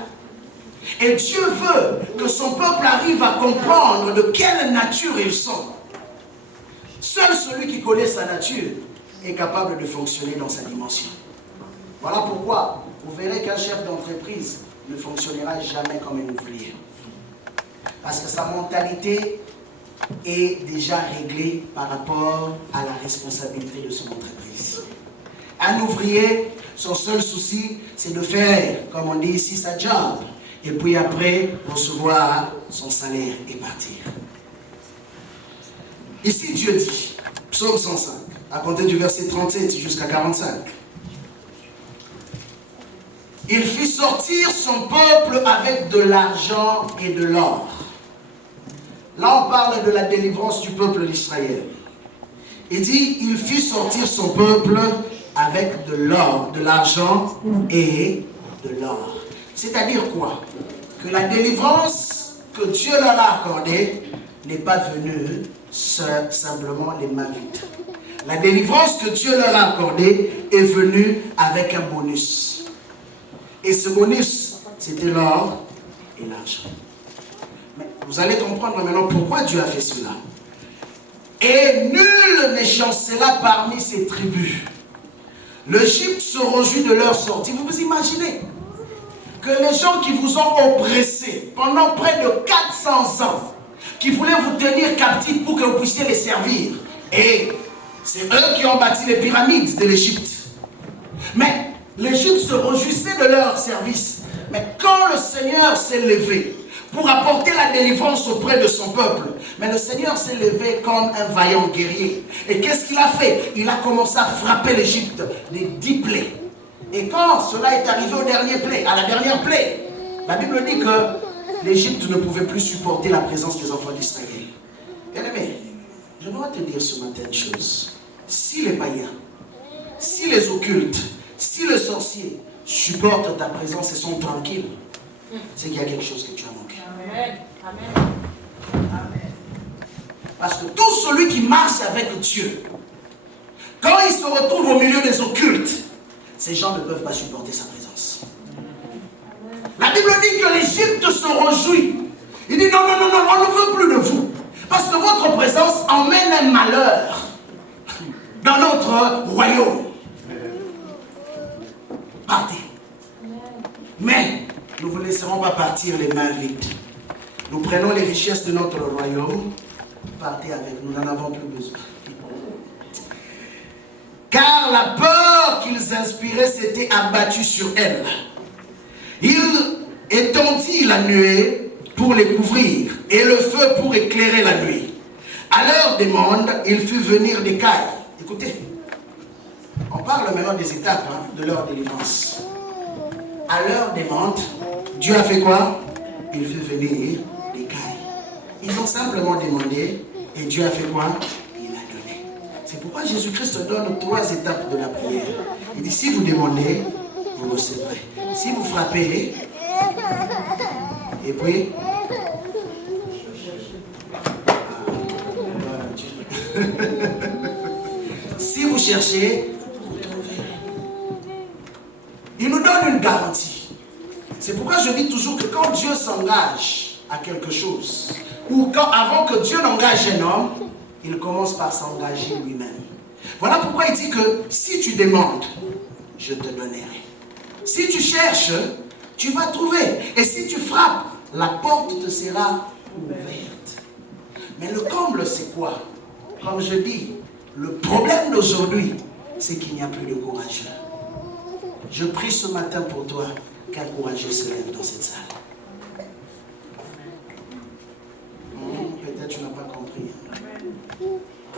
Et Dieu veut que son peuple arrive à comprendre de quelle nature ils sont. Seul celui qui connaît sa nature est capable de fonctionner dans sa dimension. Voilà pourquoi vous verrez qu'un chef d'entreprise ne fonctionnera jamais comme un ouvrier. Parce que sa mentalité est déjà réglée par rapport à la responsabilité de son entreprise. Un ouvrier, son seul souci, c'est de faire, comme on dit ici, sa job. Et puis après, recevoir son salaire et partir. Ici, Dieu dit, psaume 105, à compter du verset 37 jusqu'à 45. Il fit sortir son peuple avec de l'argent et de l'or. Là, on parle de la délivrance du peuple d'Israël. Il dit, il fit sortir son peuple avec de l'or, de l'argent et de l'or. C'est-à-dire quoi? Que la délivrance que Dieu leur a accordée n'est pas venue simplement les mains vides. La délivrance que Dieu leur a accordée est venue avec un bonus. Et ce bonus, c'était l'or et l'argent. Mais vous allez comprendre maintenant pourquoi Dieu a fait cela. Et nul ne chancela parmi ses tribus. L'Égypte se réjouit de leur sortie. Vous vous imaginez que les gens qui vous ont oppressés pendant près de 400 ans, qui voulaient vous tenir captifs pour que vous puissiez les servir, et c'est eux qui ont bâti les pyramides de l'Égypte. Mais l'Égypte se réjouissait de leur service. Mais quand le Seigneur s'est levé pour apporter la délivrance auprès de son peuple, mais le Seigneur s'est levé comme un vaillant guerrier. Et qu'est-ce qu'il a fait? Il a commencé à frapper l'Égypte des 10 plaies. Et quand cela est arrivé au dernier plaie, à la dernière plaie, la Bible dit que l'Égypte ne pouvait plus supporter la présence des enfants d'Israël. Bien-aimé, je dois te dire ce matin une chose. Si les païens, si les occultes, si les sorciers supportent ta présence et sont tranquilles, c'est qu'il y a quelque chose que tu as manqué. Amen. Amen. Amen. Parce que tout celui qui marche avec Dieu, quand il se retrouve au milieu des occultes, ces gens ne peuvent pas supporter sa présence. La Bible dit que l'Égypte se réjouit. Il dit non, non, non, non, on ne veut plus de vous. Parce que votre présence emmène un malheur dans notre royaume. Partez. Mais nous ne vous laisserons pas partir les mains vides. Nous prenons les richesses de notre royaume. Partez avec nous, nous n'en avons plus besoin. Car la peur qu'ils inspiraient s'était abattue sur elle. Il étendit la nuée pour les couvrir et le feu pour éclairer la nuit. À leur demande, il fit venir des cailles. Écoutez, on parle maintenant des étapes de leur délivrance. À leur demande, Dieu a fait quoi? Il fit venir des cailles. Ils ont simplement demandé et Dieu a fait quoi? Il a donné. C'est pourquoi Jésus-Christ donne 3 étapes de la prière. Il dit, si vous demandez, vous recevrez. Si vous frappez, et puis, vous cherchez, vous trouverez. Il nous donne une garantie. C'est pourquoi je dis toujours que quand Dieu s'engage à quelque chose, ou avant que Dieu n'engage un homme, il commence par s'engager lui-même. Voilà pourquoi il dit que si tu demandes, je te donnerai. Si tu cherches, tu vas trouver. Et si tu frappes, la porte te sera ouverte. Mais le comble, c'est quoi? Comme je dis, le problème d'aujourd'hui, c'est qu'il n'y a plus de courageux. Je prie ce matin pour toi qu'un courageux se lève dans cette salle. Peut-être tu n'as pas compris.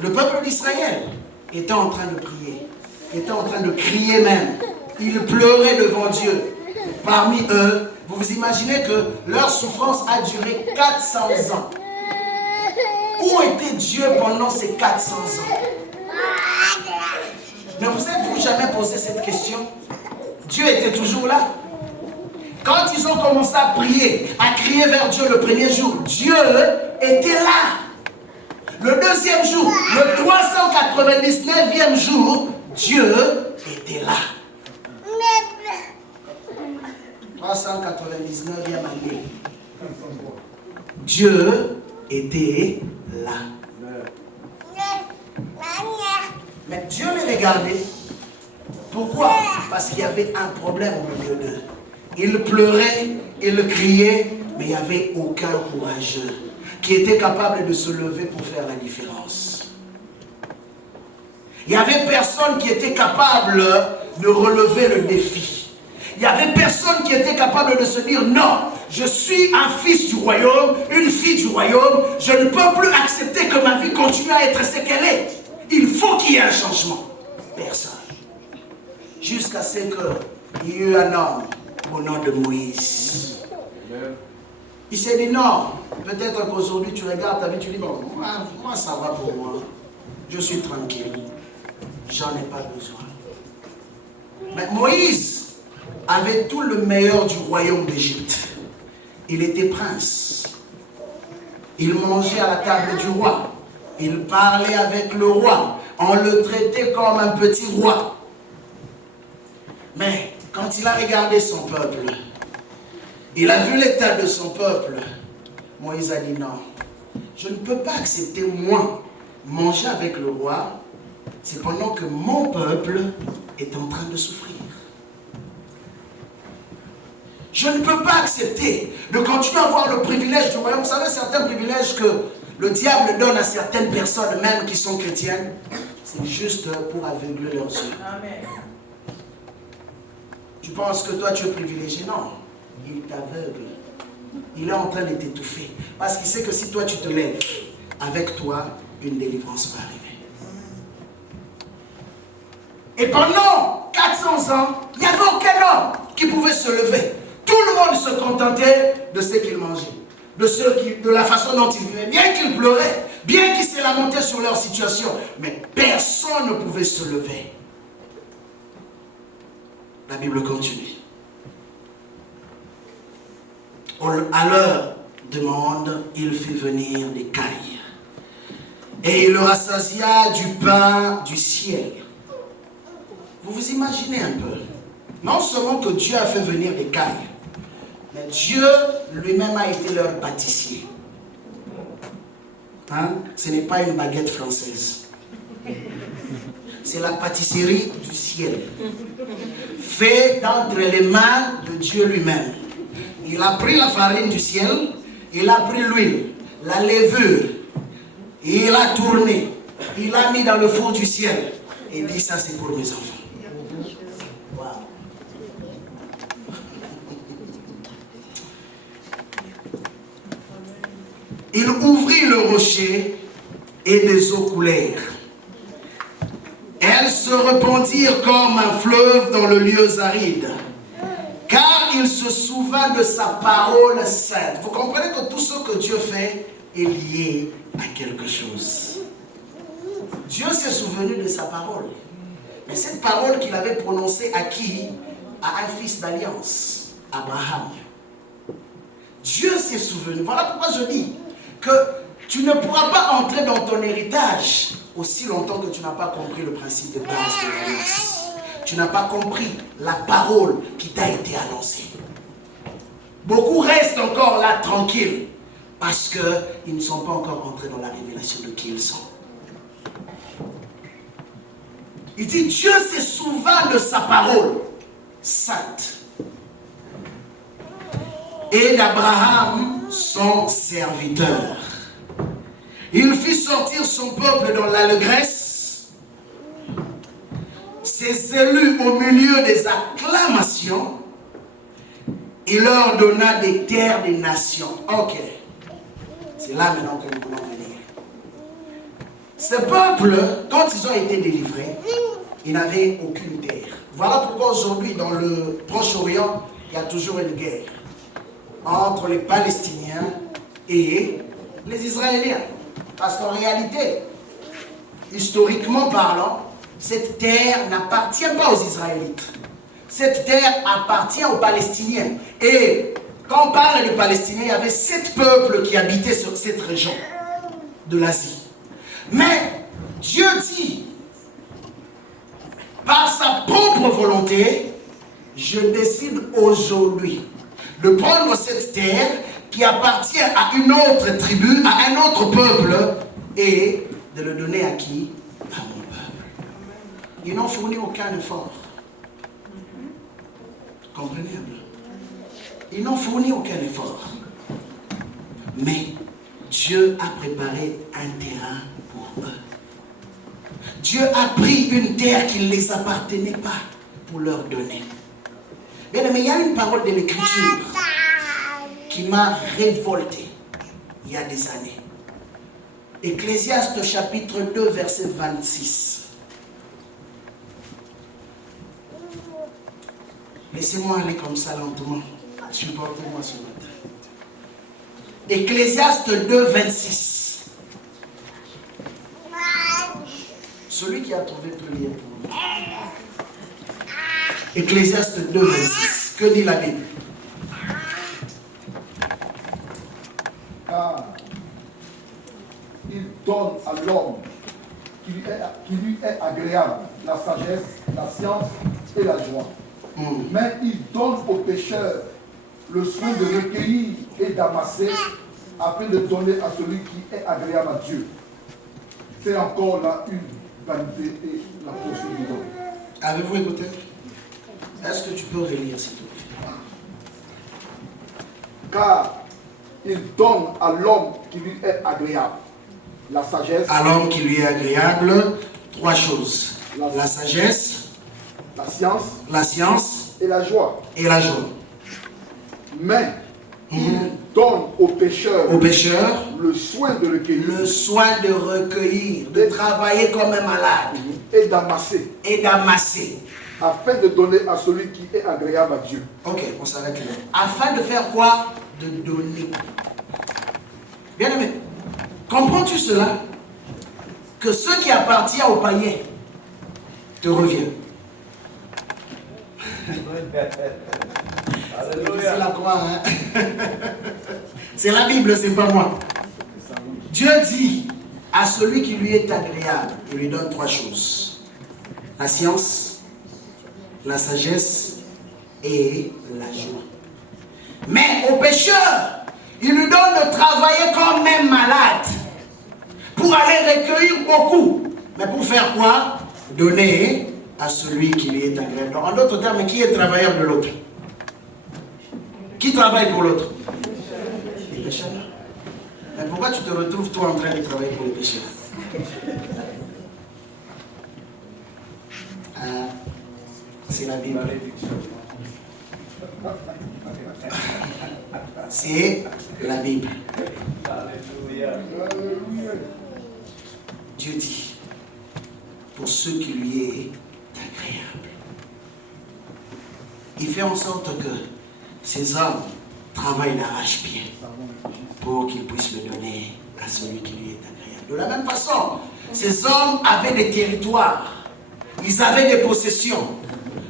Le peuple d'Israël était en train de prier, était en train de crier même. Ils pleuraient devant Dieu. Parmi eux, vous vous imaginez que leur souffrance a duré 400 ans. Où était Dieu pendant ces 400 ans? Ne vous êtes-vous jamais posé cette question? Dieu était toujours là. Quand ils ont commencé à prier, à crier vers Dieu le premier jour, Dieu était là. Le deuxième jour, le 399e jour, Dieu était là. 399e année. Dieu était là. Mais Dieu les regardait. Pourquoi? Parce qu'il y avait un problème au milieu d'eux. Ils pleuraient, ils criaient, mais il n'y avait aucun courageux qui était capable de se lever pour faire la différence. Il n'y avait personne qui était capable de relever le défi. Il n'y avait personne qui était capable de se dire non, je suis un fils du royaume, une fille du royaume, je ne peux plus accepter que ma vie continue à être ce qu'elle est. Il faut qu'il y ait un changement. Personne. Jusqu'à ce qu'il y ait eu un homme au nom de Moïse. Il s'est dit non, peut-être qu'aujourd'hui tu regardes ta vie, tu dis bon, moi ça va pour moi, je suis tranquille, j'en ai pas besoin. Mais Moïse avait tout le meilleur du royaume d'Égypte. Il était prince, il mangeait à la table du roi, il parlait avec le roi, on le traitait comme un petit roi. Mais quand il a regardé son peuple, il a vu l'état de son peuple, Moïse a dit non, je ne peux pas accepter moi manger avec le roi, c'est pendant que mon peuple est en train de souffrir. Je ne peux pas accepter de continuer à avoir le privilège du royaume. Vous savez, certains privilèges que le diable donne à certaines personnes, même qui sont chrétiennes, c'est juste pour aveugler leurs yeux. Amen. Tu penses que toi tu es privilégié? Non. Il t'aveugle. Il est en train de t'étouffer. Parce qu'il sait que si toi tu te lèves, avec toi, une délivrance va arriver. Et pendant 400 ans, il n'y avait aucun homme qui pouvait se lever. Tout le monde se contentait de ce qu'il mangeait, de la façon dont il vivait. Bien qu'ils pleuraient, bien qu'ils se lamentaient sur leur situation, mais personne ne pouvait se lever. La Bible continue. À leur demande, il fit venir des cailles. Et il leur rassasia du pain du ciel. Vous vous imaginez un peu. Non seulement que Dieu a fait venir des cailles, mais Dieu lui-même a été leur pâtissier. Hein? Ce n'est pas une baguette française. C'est la pâtisserie du ciel. Fait d'entre les mains de Dieu lui-même. Il a pris la farine du ciel, il a pris l'huile, la levure, il a tourné, il a mis dans le four du ciel. Et dit ça c'est pour mes enfants. Wow. Il ouvrit le rocher et des eaux coulèrent. Elles se répandirent comme un fleuve dans le lieu aride. Car il se souvint de sa parole sainte. Vous comprenez que tout ce que Dieu fait est lié à quelque chose. Dieu s'est souvenu de sa parole. Mais cette parole qu'il avait prononcée à qui? À un fils d'alliance, Abraham. Dieu s'est souvenu. Voilà pourquoi je dis que tu ne pourras pas entrer dans ton héritage aussi longtemps que tu n'as pas compris le principe de base de l'Alliance. Tu n'as pas compris la parole qui t'a été annoncée. Beaucoup restent encore là tranquilles parce qu'ils ne sont pas encore entrés dans la révélation de qui ils sont. Il dit, Dieu se souvint de sa parole sainte et d'Abraham, son serviteur. Il fit sortir son peuple dans l'allégresse, ses élus au milieu des acclamations. Il leur donna des terres des nations. Ok. C'est là maintenant que nous voulons venir. Ce peuple, quand ils ont été délivrés, ils n'avaient aucune terre. Voilà pourquoi aujourd'hui, dans le Proche-Orient, il y a toujours une guerre entre les Palestiniens et les Israéliens. Parce qu'en réalité, historiquement parlant, cette terre n'appartient pas aux Israélites. Cette terre appartient aux Palestiniens. Et quand on parle des Palestiniens, il y avait 7 peuples qui habitaient sur cette région de l'Asie. Mais Dieu dit, par sa propre volonté, je décide aujourd'hui de prendre cette terre qui appartient à une autre tribu, à un autre peuple, et de le donner à qui? À mon peuple. Ils n'ont fourni aucun effort. Comprenez un peu? Ils n'ont fourni aucun effort. Mais Dieu a préparé un terrain pour eux. Dieu a pris une terre qui ne les appartenait pas pour leur donner. Bien, mais il y a une parole de l'Écriture qui m'a révolté il y a des années. Ecclésiaste chapitre 2, verset 26. Laissez-moi aller comme ça lentement. Supportez-moi ce matin. Ecclésiaste 2, 26. Celui qui a trouvé peut lire pour nous. Ecclésiaste 2, 26. Que dit la Bible? Car il donne à l'homme qui lui est agréable la sagesse, la science et la joie. Mais il donne au pécheur le soin de recueillir et d'amasser afin de donner à celui qui est agréable à Dieu. C'est encore là une vanité et la poursuite du don. Avez-vous écouté? Est-ce que tu peux relire s'il te plaît? Car il donne à l'homme qui lui est agréable la sagesse. À l'homme qui lui est agréable, 3 choses. La sagesse, la science et la joie. Mais il donne au pécheur le soin de recueillir, de travailler comme un malade et d'amasser afin de donner à celui qui est agréable à Dieu. Ok, on s'arrête là. Afin de faire quoi? De donner. Bien aimé, comprends-tu cela? Que ce qui appartient aux païens te revient. C'est difficile à croire, hein? C'est la Bible, c'est pas moi. Dieu dit à celui qui lui est agréable, il lui donne 3 choses. La science, la sagesse et la joie. Mais au pécheur, il lui donne de travailler comme un malade pour aller recueillir beaucoup. Mais pour faire quoi? Donner à celui qui lui est agréable. Donc, en d'autres termes, qui est travailleur de l'autre? Qui travaille pour l'autre? Les pécheurs. Mais pourquoi tu te retrouves toi en train de travailler pour les pécheurs? C'est la Bible. C'est la Bible. Dieu dit, pour ceux qui lui est agréable. Il fait en sorte que ces hommes travaillent d'arrache-pied pour qu'ils puissent le donner à celui qui lui est agréable. De la même façon, ces hommes avaient des territoires, ils avaient des possessions,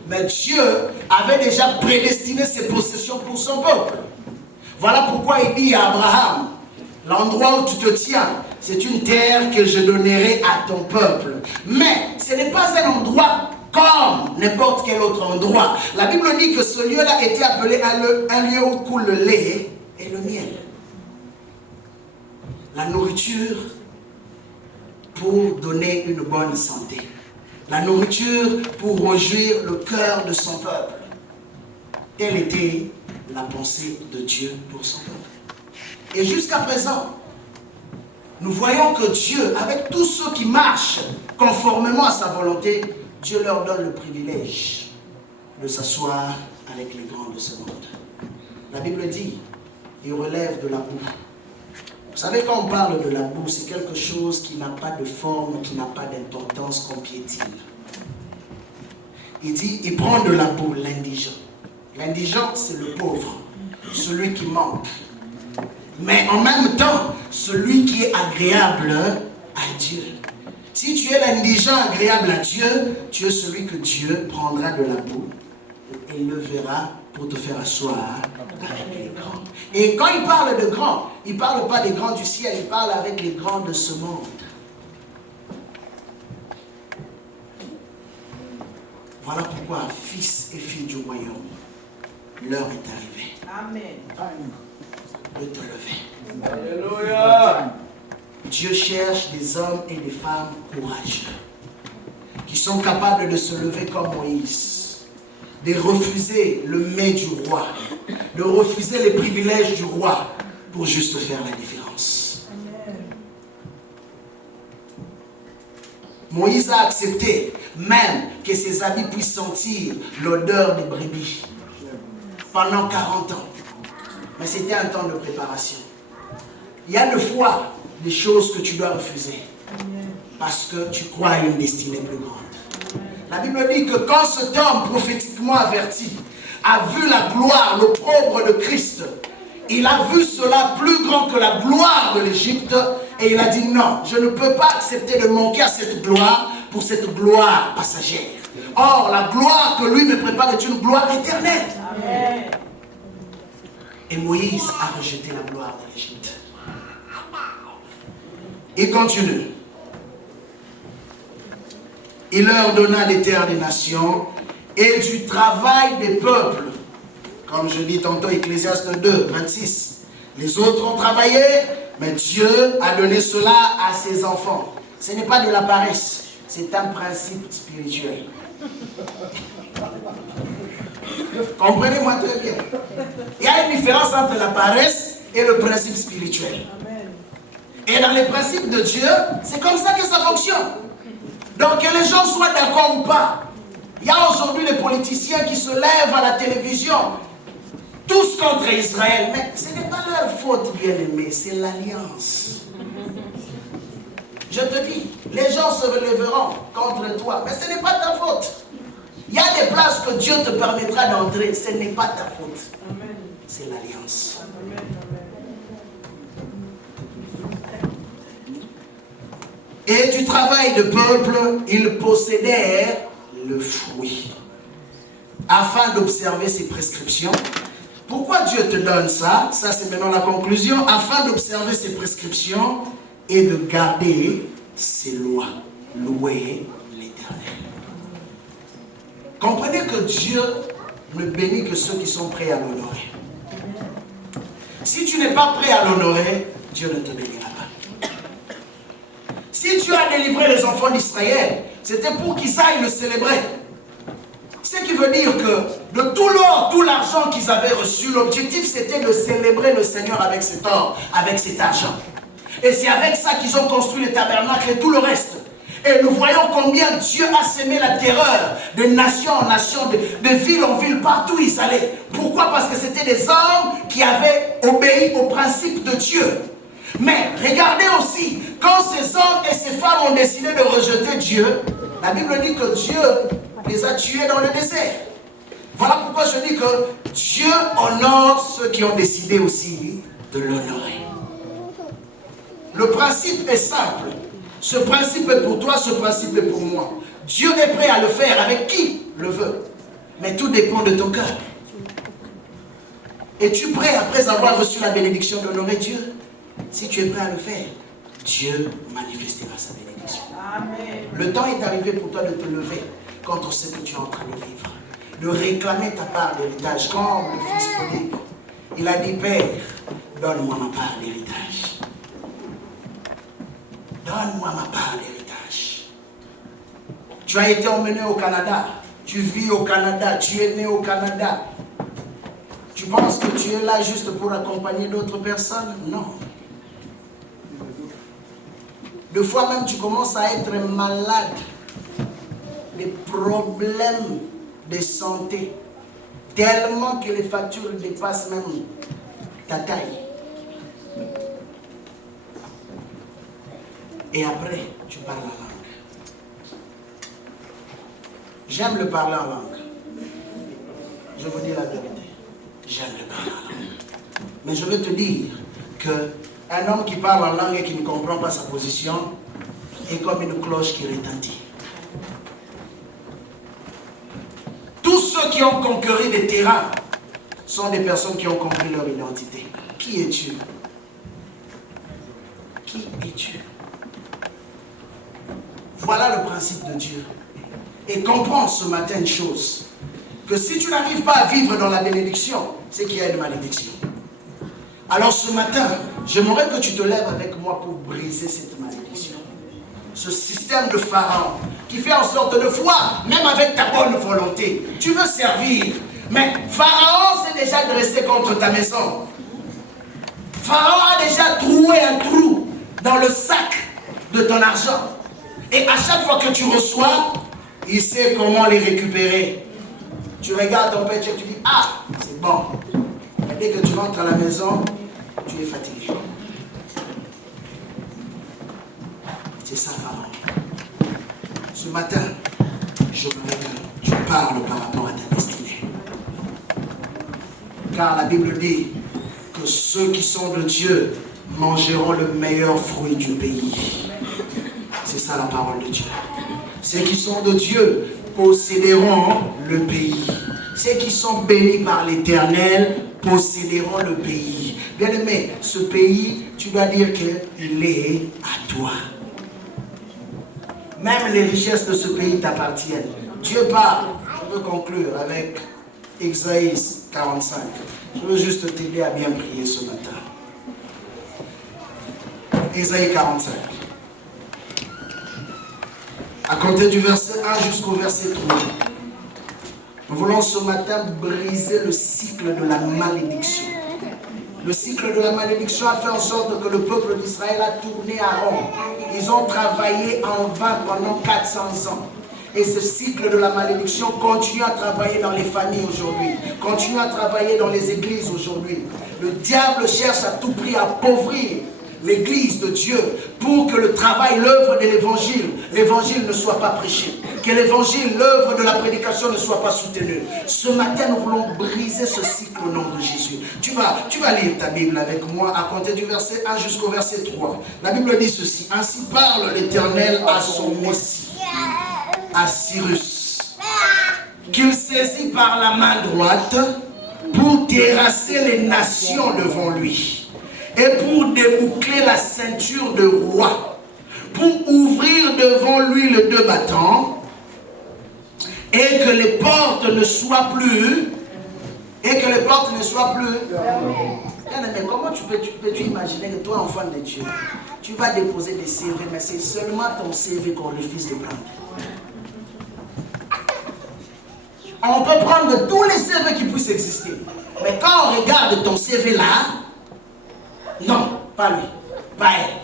mais Dieu avait déjà prédestiné ces possessions pour son peuple. Voilà pourquoi il dit à Abraham, l'endroit où tu te tiens, c'est une terre que je donnerai à ton peuple. Mais ce n'est pas un endroit comme n'importe quel autre endroit. La Bible dit que ce lieu-là était appelé un lieu où coule le lait et le miel. La nourriture pour donner une bonne santé. La nourriture pour réjouir le cœur de son peuple. Telle était la pensée de Dieu pour son peuple. Et jusqu'à présent, nous voyons que Dieu, avec tous ceux qui marchent conformément à sa volonté, Dieu leur donne le privilège de s'asseoir avec les grands de ce monde. La Bible dit, il relève de la boue. Vous savez, quand on parle de la boue, c'est quelque chose qui n'a pas de forme, qui n'a pas d'importance, qu'on piétine. Il dit, il prend de la boue, l'indigent. L'indigent, c'est le pauvre, celui qui manque. Mais en même temps, celui qui est agréable à Dieu. Si tu es l'indigent agréable à Dieu, tu es celui que Dieu prendra de la boue et levera pour te faire asseoir avec les grands. Et quand il parle de grands, il ne parle pas des grands du ciel, il parle avec les grands de ce monde. Voilà pourquoi, fils et filles du royaume, l'heure est arrivée. Amen. De te lever. Alléluia. Dieu cherche des hommes et des femmes courageux, qui sont capables de se lever comme Moïse, de refuser le mets du roi, de refuser les privilèges du roi pour juste faire la différence. Amen. Moïse a accepté même que ses habits puissent sentir l'odeur des brebis pendant 40 ans. Mais c'était un temps de préparation. Il y a des fois des choses que tu dois refuser parce que tu crois à une destinée plus grande. La Bible dit que quand cet homme prophétiquement averti a vu la gloire, l'opprobre de Christ, il a vu cela plus grand que la gloire de l'Égypte et il a dit non, je ne peux pas accepter de manquer à cette gloire pour cette gloire passagère. Or, la gloire que lui me prépare est une gloire éternelle. Amen. Et Moïse a rejeté la gloire de l'Égypte. Il continue. Il leur donna les terres des nations et du travail des peuples. Comme je dis tantôt, Ecclésiaste 2, 26. Les autres ont travaillé, mais Dieu a donné cela à ses enfants. Ce n'est pas de la paresse, c'est un principe spirituel. Comprenez-moi très bien. Il y a une différence entre la paresse et le principe spirituel. Et dans les principes de Dieu, c'est comme ça que ça fonctionne. Donc que les gens soient d'accord ou pas. Il y a aujourd'hui des politiciens qui se lèvent à la télévision, tous contre Israël. Mais ce n'est pas leur faute, bien aimé, c'est l'alliance. Je te dis, les gens se relèveront contre toi, mais ce n'est pas ta faute. Il y a des places que Dieu te permettra d'entrer, ce n'est pas ta faute. C'est l'alliance. Et du travail de peuple, ils possédèrent le fruit, afin d'observer ses prescriptions. Pourquoi Dieu te donne ça? Ça, c'est maintenant la conclusion. Afin d'observer ses prescriptions et de garder ses lois. Louer l'Éternel. Comprenez que Dieu ne bénit que ceux qui sont prêts à l'honorer. Si tu n'es pas prêt à l'honorer, Dieu ne te bénira pas. Si tu as délivré les enfants d'Israël, c'était pour qu'ils aillent le célébrer. Ce qui veut dire que de tout l'or, tout l'argent qu'ils avaient reçu, l'objectif c'était de célébrer le Seigneur avec cet or, avec cet argent. Et c'est avec ça qu'ils ont construit le tabernacle et tout le reste. Et nous voyons combien Dieu a sémé la terreur de nation en nation, de ville en ville, partout où ils allaient. Pourquoi? Parce que c'était des hommes qui avaient obéi aux principes de Dieu. Mais regardez aussi, quand ces hommes et ces femmes ont décidé de rejeter Dieu, la Bible dit que Dieu les a tués dans le désert. Voilà pourquoi je dis que Dieu honore ceux qui ont décidé aussi de l'honorer. Le principe est simple. Ce principe est pour toi, ce principe est pour moi. Dieu est prêt à le faire avec qui le veut. Mais tout dépend de ton cœur. Es-tu prêt, après avoir reçu la bénédiction, d'honorer Dieu? Si tu es prêt à le faire, Dieu manifestera sa bénédiction. Amen. Le temps est arrivé pour toi de te lever contre ce que tu es en train de vivre. De réclamer ta part d'héritage. Comme le fils prodigue, il a dit, Père, donne-moi ma part d'héritage. Donne-moi ma part d'héritage. Tu as été emmené au Canada. Tu vis au Canada. Tu es né au Canada. Tu penses que tu es là juste pour accompagner d'autres personnes? Non. Des fois même, tu commences à être malade. Des problèmes de santé. Tellement que les factures dépassent même ta taille. Et après, tu parles la langue. J'aime le parler en langue. Je vous dis la vérité. J'aime le parler en langue. Mais je veux te dire qu'un homme qui parle en langue et qui ne comprend pas sa position est comme une cloche qui retentit. Tous ceux qui ont conquéri des terrains sont des personnes qui ont compris leur identité. Qui es-tu? Qui es-tu? Voilà le principe de Dieu. Et comprends ce matin une chose, que si tu n'arrives pas à vivre dans la bénédiction, c'est qu'il y a une malédiction. Alors ce matin, j'aimerais que tu te lèves avec moi pour briser cette malédiction. Ce système de Pharaon qui fait en sorte de foi, même avec ta bonne volonté, tu veux servir, mais Pharaon s'est déjà dressé contre ta maison. Pharaon a déjà troué un trou dans le sac de ton argent. Et à chaque fois que tu reçois, il sait comment les récupérer. Tu regardes ton père et tu dis, ah, c'est bon. Mais dès que tu rentres à la maison, tu es fatigué. C'est ça, Pharaon. Ce matin, je voudrais que tu parles par rapport à ta destinée. Car la Bible dit que ceux qui sont de Dieu mangeront le meilleur fruit du pays. C'est ça la parole de Dieu. Ceux qui sont de Dieu posséderont le pays. Ceux qui sont bénis par l'Éternel posséderont le pays. Bien-aimé, ce pays, tu dois dire qu'il est à toi. Même les richesses de ce pays t'appartiennent. Dieu parle. Je veux conclure avec Exaïe 45. Je veux juste t'aider à bien prier ce matin. Exaïe 45. À compter du verset 1 jusqu'au verset 3. Nous voulons ce matin briser le cycle de la malédiction. Le cycle de la malédiction a fait en sorte que le peuple d'Israël a tourné à rond. Ils ont travaillé en vain pendant 400 ans. Et ce cycle de la malédiction continue à travailler dans les familles aujourd'hui, continue à travailler dans les églises aujourd'hui. Le diable cherche à tout prix à appauvrir l'église de Dieu pour que le travail, l'œuvre de l'évangile ne soit pas prêché, que l'évangile, l'œuvre de la prédication ne soit pas soutenue. Ce matin, nous voulons briser ce cycle au nom de Jésus. Tu vas lire ta Bible avec moi à compter du verset 1 jusqu'au verset 3. La Bible dit ceci: ainsi parle l'Éternel à son Messie, à Cyrus, qu'il saisit par la main droite pour terrasser les nations devant lui, et pour déboucler la ceinture de roi, pour ouvrir devant lui les deux battants, et que les portes ne soient plus, Bien aimé, comment peux-tu imaginer que toi, enfant de Dieu, tu vas déposer des CV, mais c'est seulement ton CV qu'on refuse de prendre. On peut prendre tous les CV qui puissent exister, mais quand on regarde ton CV là, non, pas lui, pas elle.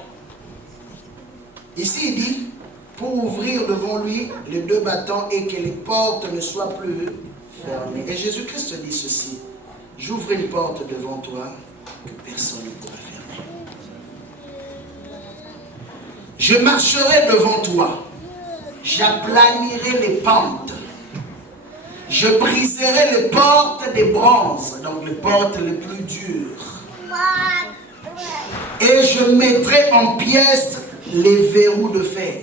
Ici, il dit, pour ouvrir devant lui les deux battants et que les portes ne soient plus fermées. Et Jésus-Christ dit ceci: j'ouvre une porte devant toi que personne ne pourra fermer. Je marcherai devant toi, j'aplanirai les pentes, je briserai les portes des bronzes, donc les portes les plus dures. Et je mettrai en pièces les verrous de fer.